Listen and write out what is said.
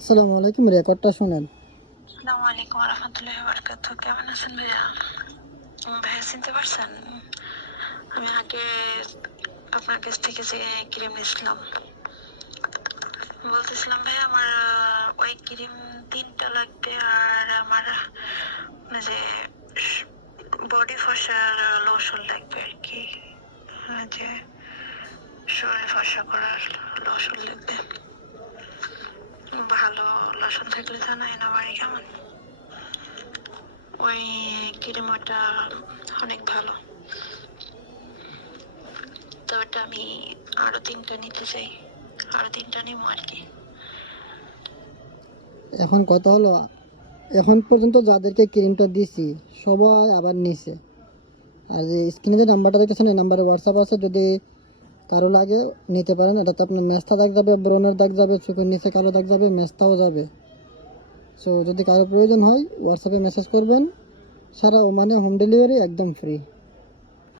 আসসালামু আলাইকুম, রেকর্ডটা শোনেন। আসসালামু আলাইকুম ওয়া রাহমাতুল্লাহি ওয়া বারাকাতুহু। কেমন আছেন ভাইয়া? ভাইয়া চিনতে পারছেন? আমি আগে আপনার কাছ থেকে যে ক্রিম নিয়েছিলাম, বলতেছিলাম ভাইয়া আমার ওই ক্রিম 3টা লাগবে, আর আমার যে বডি ফসার লোশন লাগবে আর কি, যে শরীর ফসা করার লোশন লাগবে। ভালো লোশন থাকলে জানাই না বাড়ি কেমন। ওই ক্রিমটা অনেক ভালো, তো ওটা আমি আরো 3টা নিতে চাই, আরো 3টা নিবো আর কি। এখন কথা হলো, এখন পর্যন্ত যাদেরকে ক্রিমটা দিছি সবাই আবার নিছে। আর যে স্ক্রিনে যে নাম্বারটা দেখতেছেন, এই নাম্বারে হোয়াটসঅ্যাপ আছে, যদি কারো লাগে নিতে পারেন। এটাতে আপনার মেস্তা দাগ যাবে, ব্রণের দাগ যাবে, চোখের নিচে কালো দাগ যাবে, মেস্তাও যাবে। সো যদি কারো প্রয়োজন হয় হোয়াটসঅ্যাপে মেসেজ করবেন, সারা ওমানে হোম ডেলিভারি একদম ফ্রি।